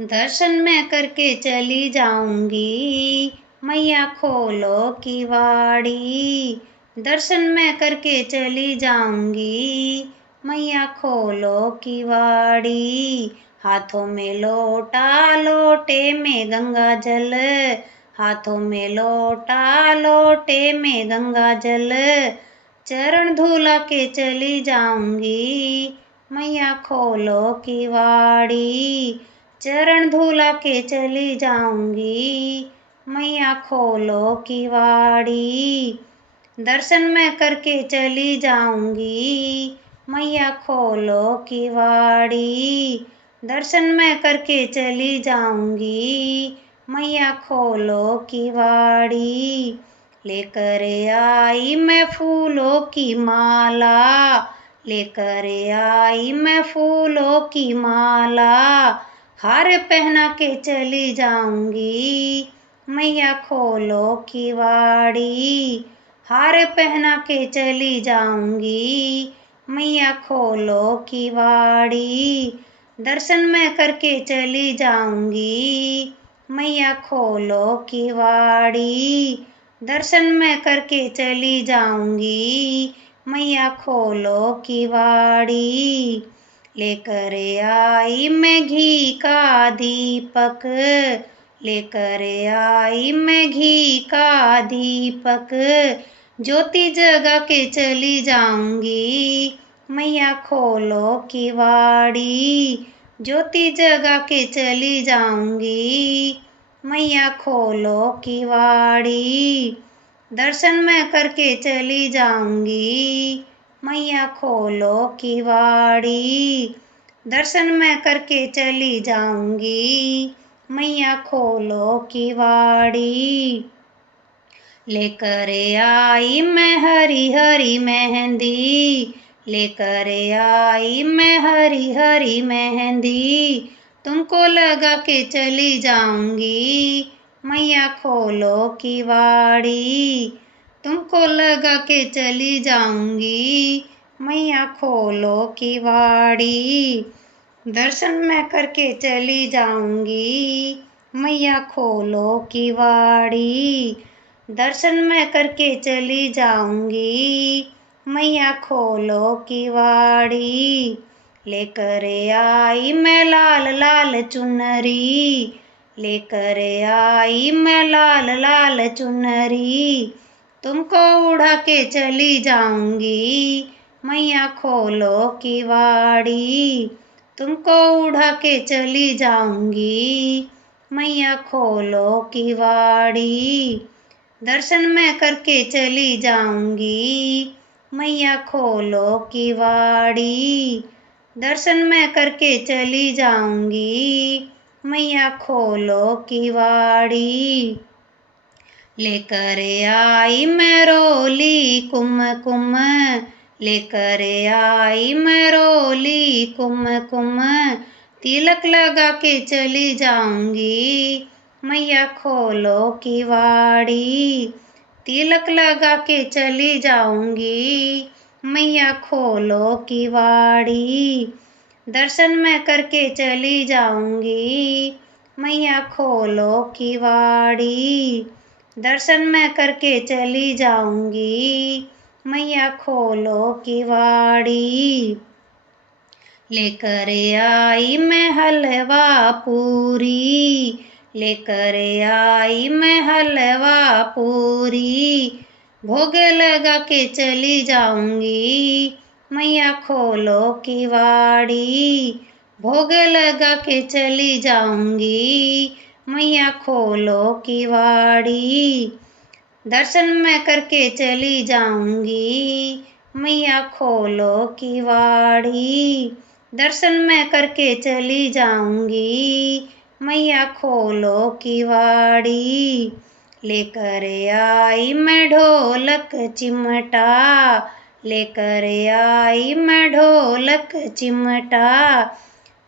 दर्शन मैं करके चली जाऊंगी, मैया खोलो किवाड़ी। दर्शन मैं करके चली जाऊंगी, मैया खोलो किवाड़ी। हाथों में लोटा, लोटे में गंगा जल। हाथों में लोटा, लोटे में गंगा जल। चरण धुला के चली जाऊंगी, मैया खोलो किवाड़ी। चरण धुला के चली जाऊंगी, मैया खोलो किवाड़ी। दर्शन मैं करके चली जाऊंगी, मैया खोलो किवाड़ी। दर्शन मैं करके चली जाऊंगी, मैया खोलो किवाड़ी। लेकर आई मैं फूलों की माला। लेकर आई मैं फूलों की माला। हार पहना के चली जाऊंगी, मैया खोलो किवाड़ी। हार पहना के चली जाऊंगी, मैया खोलो किवाड़ी। दर्शन मैं करके चली जाऊंगी, मैया खोलो किवाड़ी। दर्शन मैं करके चली जाऊंगी, मैया खोलो किवाड़ी। लेकर आई मैं घी का दीपक। लेकर आई मैं घी का दीपक। ज्योति जगा के चली जाऊंगी, मैया खोलो किवाड़ी। ज्योति जगा के चली जाऊंगी, मैया खोलो किवाड़ी। दर्शन मैं करके चली जाऊंगी, मैया खोलो किवाड़ी। दर्शन मैं करके चली जाऊंगी, मैया खोलो किवाड़ी। लेकर आई मैं हरी हरी मेहंदी। लेकर आई मैं हरी हरी मेहंदी। तुमको लगा के चली जाऊंगी, मैया खोलो किवाड़ी। तुमको लगा के चली जाऊंगी, मैया खोलो किवाड़ी। दर्शन मैं करके चली जाऊंगी, मैया खोलो किवाड़ी। दर्शन मैं करके चली जाऊंगी, मैया खोलो किवाड़ी। लेकर आई मैं लाल लाल चुनरी। लेकर आई मैं लाल लाल चुनरी। तुमको उड़ा के चली जाऊंगी, मैया खोलो किवाड़ी। तुमको उड़ा के चली जाऊंगी, मैया खोलो किवाड़ी। दर्शन मैं करके चली जाऊंगी, मैया खोलो किवाड़ी। दर्शन मैं करके चली जाऊंगी, मैया खोलो किवाड़ी। लेकर आई मैं रोली कुमकुम। लेकर आई मैं रोली कुमकुम। तिलक लगा के चली जाऊंगी, मैया खोलो किवाड़ी। तिलक लगा के चली जाऊंगी, मैया खोलो किवाड़ी। दर्शन मैं करके चली जाऊंगी, मैया खोलो किवाड़ी। दर्शन मैं करके चली जाऊंगी, मैया खोलो किवाड़ी। लेकर आई मैं हलवा पूरी। लेकर आई मैं हलवा पूरी। भोग लगा के चली जाऊंगी, मैया खोलो किवाड़ी। भोग लगा के चली जाऊंगी, मैया खोलो किवाड़ी। दर्शन मैं करके चली जाऊंगी, मैया खोलो किवाड़ी। दर्शन मैं करके चली जाऊंगी, मैया खोलो किवाड़ी। लेकर आई मैं ढोलक चिमटा। लेकर आई मैं ढोलक चिमटा।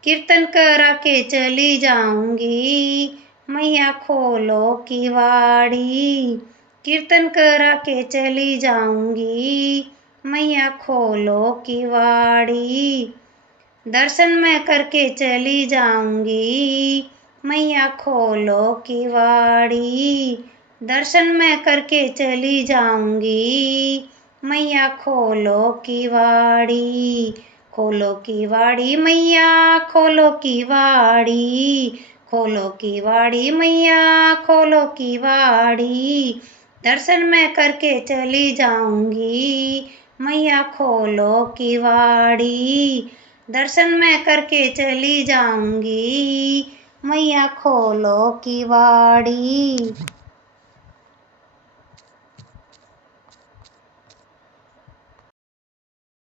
कीर्तन करा के चली जाऊंगी, मैया खोलो किवाड़ी। कीर्तन करा के चली जाऊंगी, मैया खोलो किवाड़ी। दर्शन मैं करके चली जाऊंगी, मैया खोलो किवाड़ी। दर्शन मैं करके चली जाऊंगी, मैया खोलो किवाड़ी। खोलो किवाड़ी मैया खोलो किवाड़ी, खोलो किवाड़ी मैया खोलो किवाड़ी। दर्शन मैं करके चली जाऊंगी, मैया खोलो किवाड़ी। दर्शन मैं करके चली जाऊंगी, मैया खोलो किवाड़ी।